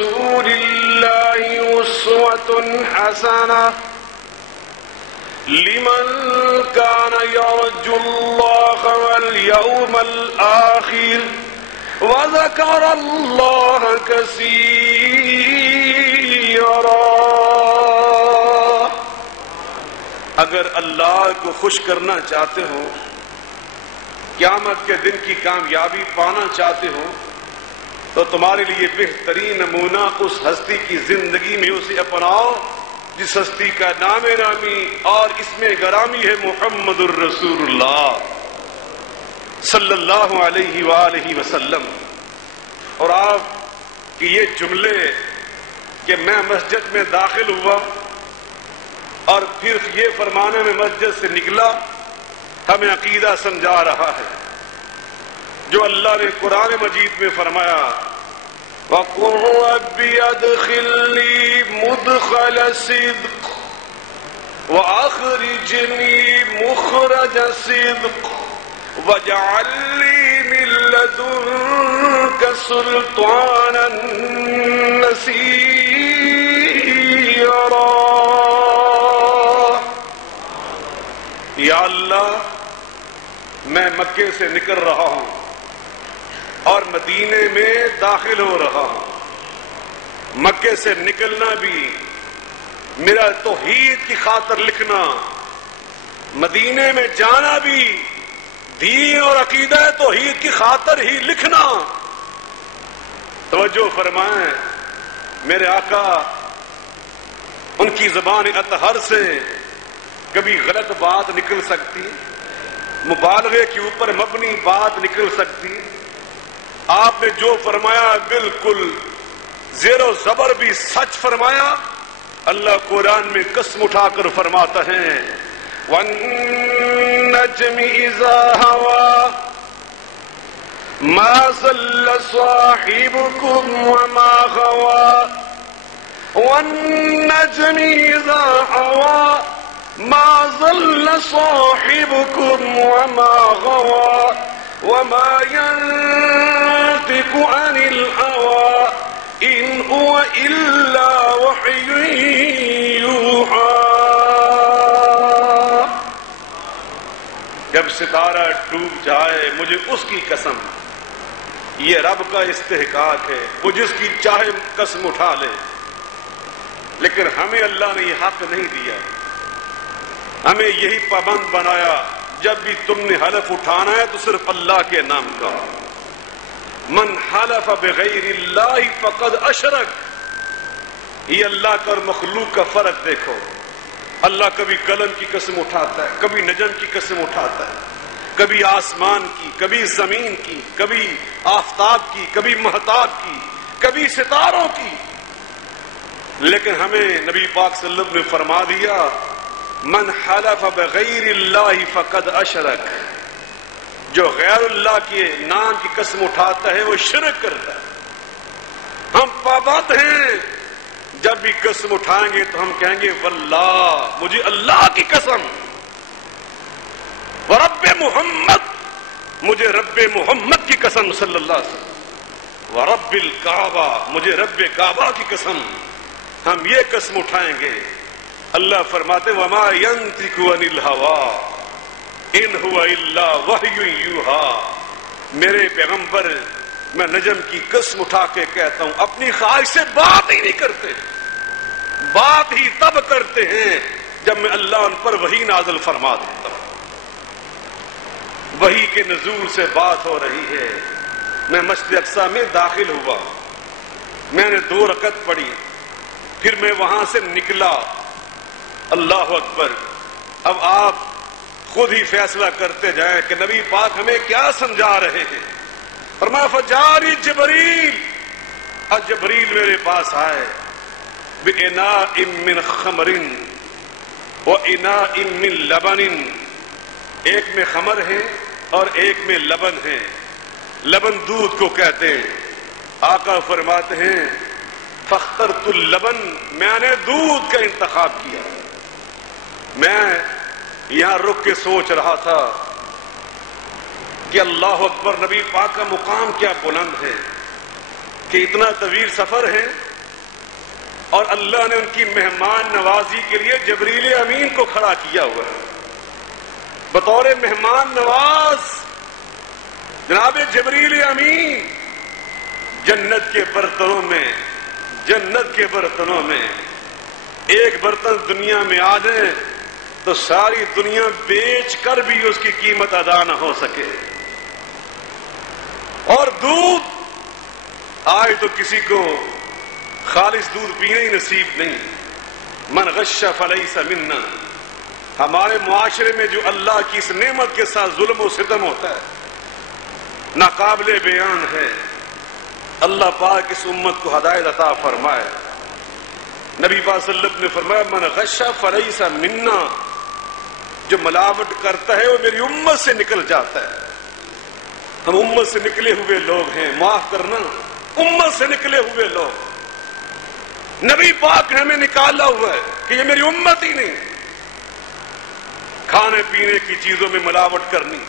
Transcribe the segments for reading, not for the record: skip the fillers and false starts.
رسول اللہ اسوۃ حسنہ لمن كان يرجو الله واليوم الآخر وذكر الله كثيرا۔ اگر اللہ کو خوش کرنا چاہتے ہو، قیامت کے دن کی کامیابی پانا چاہتے ہو، تو تمہارے لیے بہترین نمونہ اس ہستی کی زندگی میں اسے اپناؤ جس ہستی کا نام نامی اور اس میں گرامی ہے محمد الرسول اللہ صلی اللہ علیہ وآلہ وسلم۔ اور آپ کے یہ جملے کہ میں مسجد میں داخل ہوا اور پھر یہ فرمانے میں مسجد سے نکلا، ہمیں عقیدہ سمجھا رہا ہے جو اللہ نے قرآن مجید میں فرمایا وَقُلْ رَبِّ أَدْخِلْنِي مُدْخَلَ صِدْقٍ وَأَخْرِجْنِي مُخْرَجَ صِدْقٍ وَاجْعَل لِّي مِن لَّدُنكَ سُلْطَانًا نَّصِيرًا۔ یا اللہ، میں مکے سے نکل رہا ہوں اور مدینے میں داخل ہو رہا ہوں۔ مکے سے نکلنا بھی میرا توحید کی خاطر لکھنا، مدینے میں جانا بھی دین اور عقیدہ توحید کی خاطر ہی لکھنا۔ توجہ فرمائیں، میرے آقا ان کی زبان اطہر سے کبھی غلط بات نکل سکتی، مبالغے کے اوپر مبنی بات نکل سکتی، آپ نے جو فرمایا بالکل زیر و زبر بھی سچ فرمایا۔ اللہ قرآن میں قسم اٹھا کر فرماتا ہے وَالنَّجْمِ إِذَا هَوَى مَا ضَلَّ صَاحِبُكُمْ وَمَا غَوَى وَالنَّجْمِ إِذَا هَوَى مَا ضَلَّ صَاحِبُكُمْ وَمَا غَوَى وَمَا يَنطِقُ عَنِ الْهَوَى إِنْ هُوَ إِلَّا وَحْيٌ يُوحَى۔ جب ستارہ ڈوب جائے مجھے اس کی قسم، یہ رب کا استحقاق ہے، وہ جس کی چاہے قسم اٹھا لے، لیکن ہمیں اللہ نے یہ حق نہیں دیا، ہمیں یہی پابند بنایا جب بھی تم نے حلف اٹھانا ہے تو صرف اللہ کے نام کا۔ من حلف بغیر اللہ فقد اشرک۔ یہ اللہ کا اور مخلوق کا فرق دیکھو، اللہ کبھی قلم کی قسم اٹھاتا ہے، کبھی نجم کی قسم اٹھاتا ہے، کبھی آسمان کی، کبھی زمین کی، کبھی آفتاب کی، کبھی مہتاب کی، کبھی ستاروں کی، لیکن ہمیں نبی پاک صلی اللہ علیہ وسلم نے فرما دیا من حلف بغیر اللہ فقد اشرک، جو غیر اللہ کے نام کی قسم اٹھاتا ہے وہ شرک کرتا ہے۔ ہم پابند ہیں، جب بھی قسم اٹھائیں گے تو ہم کہیں گے واللہ، مجھے اللہ کی قسم، ورب محمد، مجھے رب محمد کی قسم صلی اللہ علیہ وسلم، ورب الکعبہ، مجھے رب کعبہ کی قسم، ہم یہ قسم اٹھائیں گے۔ اللہ فرماتے وما ينطق عن الهوى ان هو الا وحی یوحی، میرے پیغمبر میں نجم کی قسم اٹھا کے کہتا ہوں اپنی خواہش سے بات ہی نہیں کرتے، بات ہی تب کرتے ہیں جب میں اللہ ان پر وحی نازل فرما دیتا ہوں۔ وحی کے نزول سے بات ہو رہی ہے۔ میں مسجد اقصی میں داخل ہوا، میں نے 2 رکعت پڑھی، پھر میں وہاں سے نکلا۔ اللہ اکبر، اب آپ خود ہی فیصلہ کرتے جائیں کہ نبی پاک ہمیں کیا سمجھا رہے ہیں۔ فرمایا فجاری جبریل، اور جبریل میرے پاس آئے بِإِنَاءٍ مِّنْ خَمْرٍ وَإِنَاءٍ مِّن لَبَنٍ، ایک میں خمر ہے اور ایک میں لبن ہے، لبن دودھ کو کہتے ہیں۔ آقا فرماتے ہیں فاخترت اللبن، میں نے دودھ کا انتخاب کیا۔ میں یہاں رک کے سوچ رہا تھا کہ اللہ اکبر، نبی پاک کا مقام کیا بلند ہے کہ اتنا طویل سفر ہے اور اللہ نے ان کی مہمان نوازی کے لیے جبریل امین کو کھڑا کیا ہوا ہے بطور مہمان نواز. جناب جبریل امین جنت کے برتنوں میں ایک برتن دنیا میں آ جائے تو ساری دنیا بیچ کر بھی اس کی قیمت ادا نہ ہو سکے. اور دودھ آج تو کسی کو خالص دودھ پینا ہی نصیب نہیں. من غش فلیس منا. ہمارے معاشرے میں جو اللہ کی اس نعمت کے ساتھ ظلم و ستم ہوتا ہے ناقابل بیان ہے. اللہ پاک اس امت کو ہدایت عطا فرمائے. نبی پاک صلی اللہ علیہ وسلم نے فرمایا من غش فلیس منا. جو ملاوٹ کرتا ہے وہ میری امت سے نکل جاتا ہے. ہم امت سے نکلے ہوئے لوگ ہیں, معاف کرنا, امت سے نکلے ہوئے لوگ. نبی پاک نے ہمیں نکالا ہوا ہے کہ یہ میری امت ہی نہیں. کھانے پینے کی چیزوں میں ملاوٹ کرنی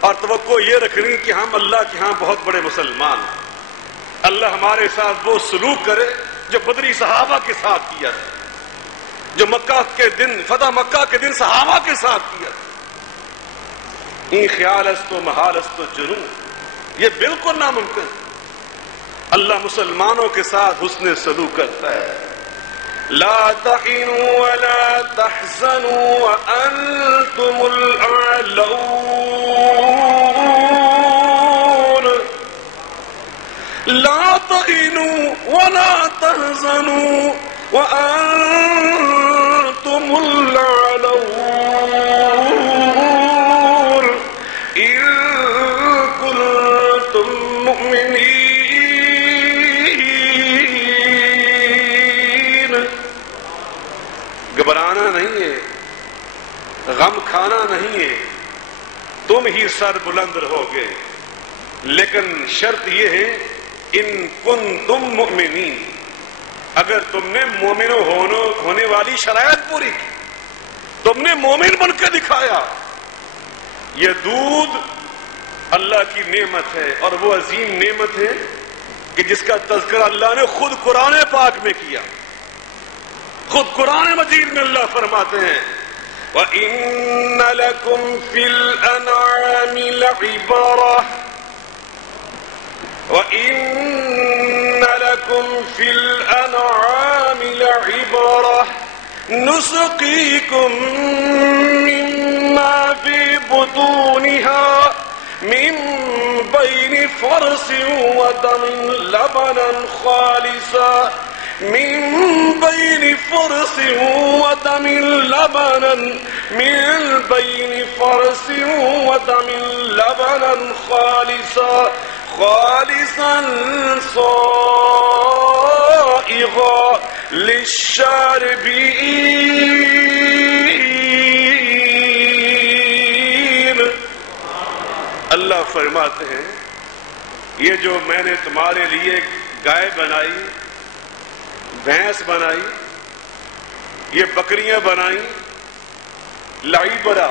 اور توقع یہ رکھنی کہ ہم اللہ کے ہاں بہت بڑے مسلمان ہیں. اللہ ہمارے ساتھ وہ سلوک کرے جو بدری صحابہ کے ساتھ کیا تھا, جو مکہ کے دن فتح مکہ کے دن صحابہ کے ساتھ کیا تھا. این خیال است و محال است و جنون, یہ بالکل ناممکن. اللہ مسلمانوں کے ساتھ حسن سلوک کرتا ہے. لا تہنوا ولا تحزنوا وانتم الاعلون. لا تہنوا ولا تحزنوا وانتم الاعلون ان کنتم مؤمنین. گھبرانا نہیں ہے, غم کھانا نہیں ہے, تم ہی سر بلند رہوگے, لیکن شرط یہ ہے ان کنتم مؤمنین, اگر تم نے مومن ہونے والی شرائط پوری کی, تم نے مومن بن کے دکھایا. یہ دودھ اللہ کی نعمت ہے اور وہ عظیم نعمت ہے کہ جس کا تذکرہ اللہ نے خود قرآن پاک میں کیا. خود قرآن مجید میں اللہ فرماتے ہیں وَإِنَّ لَكُمْ فِي الْأَنْعَامِ لَعِبْرَةً وَإِنَّ لَكُمْ فِي الْأَنْعَامِ لَعِبْرَةً نُسْقِيكُم مِّمَّا فِي بُطُونِهَا مِن بَيْنِ فَرْثٍ وَدَمٍ لَبَنًا خَالِصًا من بين فرث ودم لبنا من بين فرث ودم لبنا خالصا صائغا للشاربين. اللہ فرماتے ہیں یہ جو میں نے تمہارے لیے گائے بنائی, بھینس بنائی, یہ بکریاں بنائی, لعبرہ,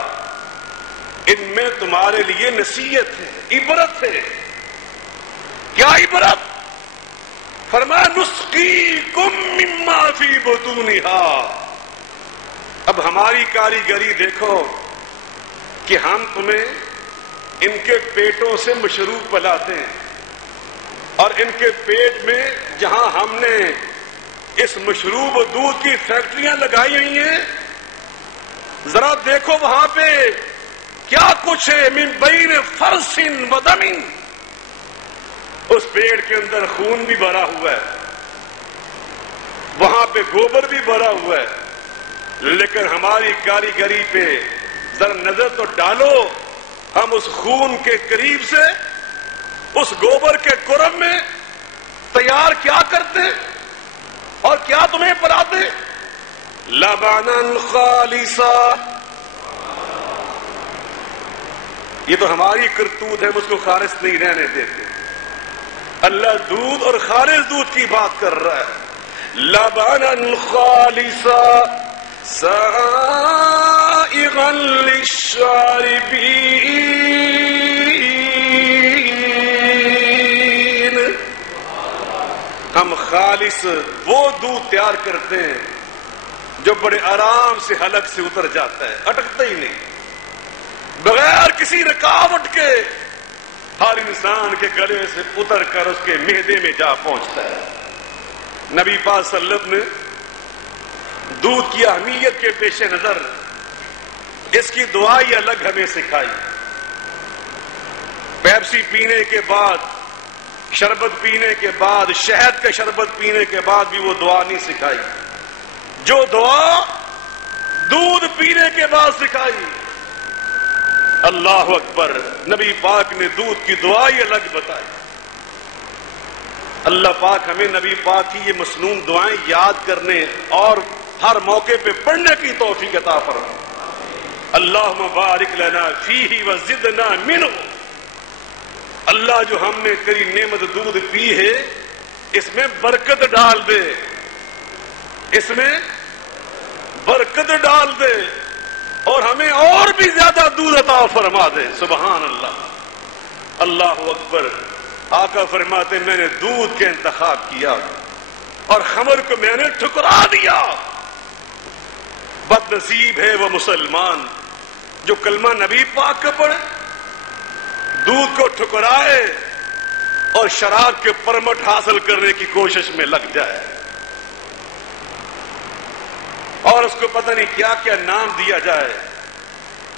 ان میں تمہارے لیے نصیحت ہے, عبرت ہے. کیا عبرت؟ فرمایا نسقیکم مما فی بطونہا. اب ہماری کاریگری دیکھو کہ ہم تمہیں ان کے پیٹوں سے مشروب پلاتے ہیں, اور ان کے پیٹ میں جہاں ہم نے اس مشروب دودھ کی فیکٹریاں لگائی ہوئی ہیں, ذرا دیکھو وہاں پہ کیا کچھ ہے. من بین فرث ودم, اس پیڑ کے اندر خون بھی بھرا ہوا ہے, وہاں پہ گوبر بھی بھرا ہوا ہے, لیکن ہماری کاریگری پہ ذرا نظر تو ڈالو. ہم اس خون کے قریب سے اس گوبر کے قرب میں تیار کیا کرتے اور کیا تمہیں پلاتے؟ لبنا خالصا. یہ تو ہماری کرتوت ہے, مجھ کو خالص نہیں رہنے دیتے. اللہ دودھ اور خالص دودھ کی بات کر رہا ہے. لبنا خالصا سائغا للشاربین. ہم خالص وہ دودھ تیار کرتے ہیں جو بڑے آرام سے حلق سے اتر جاتا ہے، اٹکتا ہی نہیں، بغیر کسی رکاوٹ کے ہر انسان کے گلے سے اتر کر اس کے معدے میں جا پہنچتا ہے۔ نبی پاک صلی اللہ علیہ وسلم نے دودھ کی اہمیت کے پیش نظر اس کی دعائی الگ ہمیں سکھائی۔ پیپسی پینے کے بعد، شربت پینے کے بعد، شہد کا شربت پینے کے بعد بھی وہ دعا نہیں سکھائی جو دعا دودھ پینے کے بعد سکھائی۔ اللہ اکبر، نبی پاک نے دودھ کی دعائی الگ بتائی۔ اللہ پاک ہمیں نبی پاک کی یہ مسنون دعائیں یاد کرنے اور ہر موقع پہ پڑھنے کی توفیق عطا فرمائے۔ اللہم بارک لنا فیہ وزدنا منہ۔ اللہ جو ہم نے تیری نعمت دودھ پی ہے اس میں برکت ڈال دے، اس میں برکت ڈال دے اور ہمیں اور بھی زیادہ دودھ عطا فرما دے۔ سبحان اللہ، اللہ اکبر۔ آقا فرماتے میں نے دودھ کا انتخاب کیا اور خمر کو میں نے ٹھکرا دیا۔ بد نصیب ہے وہ مسلمان جو کلمہ نبی پاک کا پڑھے، دودھ کو ٹھکرائے اور شراب کے پرمٹ حاصل کرنے کی کوشش میں لگ جائے اور اس کو پتہ نہیں کیا کیا نام دیا جائے۔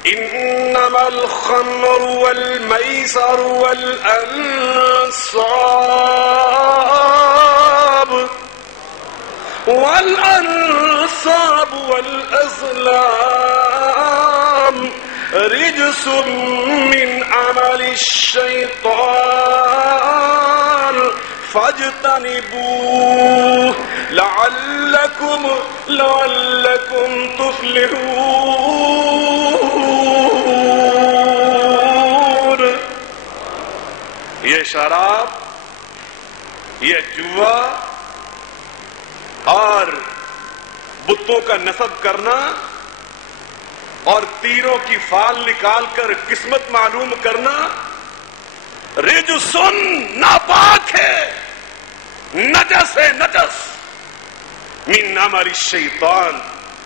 انما الخمر والمیسر والانصاب والازلام رجس من عمل الشیطان فاجتنبوه لعلکم تفلحون۔ یہ شراب، یہ جوا اور بتوں کا نصب کرنا اور تیروں کی فال نکال کر قسمت معلوم کرنا رجسن، ناپاک ہے، نجس ہے، نجس من عمل الشیطان،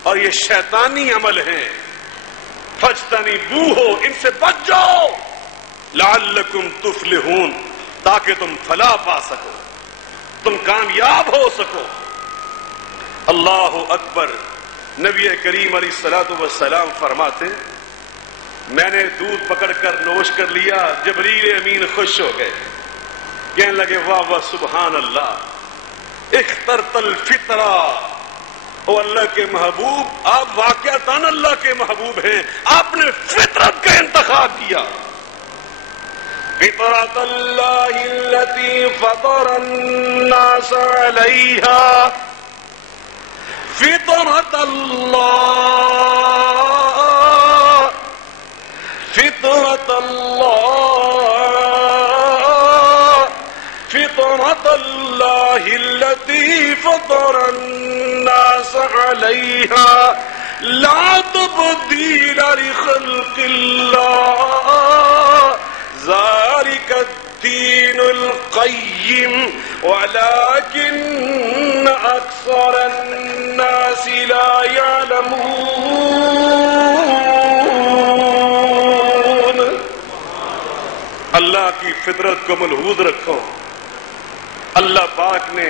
اور یہ شیطانی عمل ہے۔ فاجتنبوہ، ان سے بچ جاؤ، لعلکم تفلحون، تاکہ تم فلاح پا سکو، تم کامیاب ہو سکو۔ اللہ اکبر۔ نبی کریم علیہ الصلوۃ والسلام فرماتے میں نے دودھ پکڑ کر نوش کر لیا، جبریل امین خوش ہو گئے، کہنے لگے واہ واہ سبحان اللہ، اخترت الفطرہ۔ او اللہ کے محبوب، آپ واقعتاً اللہ کے محبوب ہیں، آپ نے فطرت کا انتخاب کیا۔ فطرت اللہ التي فطر الناس علیہا، فطرت اللہ، فطرت اللہ، فطرت اللہ التي فطر الناس علیہا، لا تبدیل لخلق اللہ، ذلك الدین القیم ولكن اکثر الناس لا يعلمون۔ اللہ کی فطرت کو ملحوظ رکھو۔ اللہ پاک نے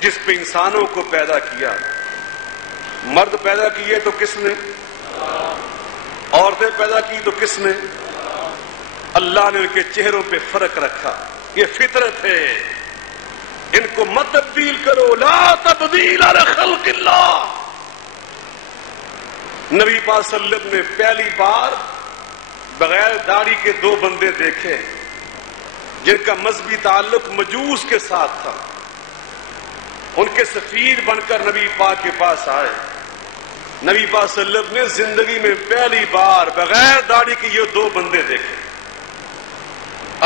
جس پہ انسانوں کو پیدا کیا، مرد پیدا کیے تو کس نے؟ عورتیں پیدا کی تو کس نے؟ اللہ نے ان کے چہروں پہ فرق رکھا، یہ فطرت ہے، ان کو مت تبدیل کرو، لا تبدیل لخلق اللہ۔ نبی پاک صلی اللہ علیہ وسلم نے پہلی بار بغیر داڑھی کے دو بندے دیکھے جن کا مذہبی تعلق مجوس کے ساتھ تھا، ان کے سفیر بن کر نبی پاک کے پاس آئے۔ نبی پاک صلی اللہ علیہ وسلم نے زندگی میں پہلی بار بغیر داڑھی کے یہ دو بندے دیکھے۔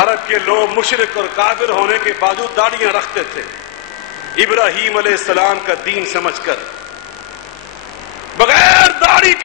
عرب کے لوگ مشرک اور کافر ہونے کے باوجود داڑیاں رکھتے تھے، ابراہیم علیہ السلام کا دین سمجھ کر بغیر داڑھی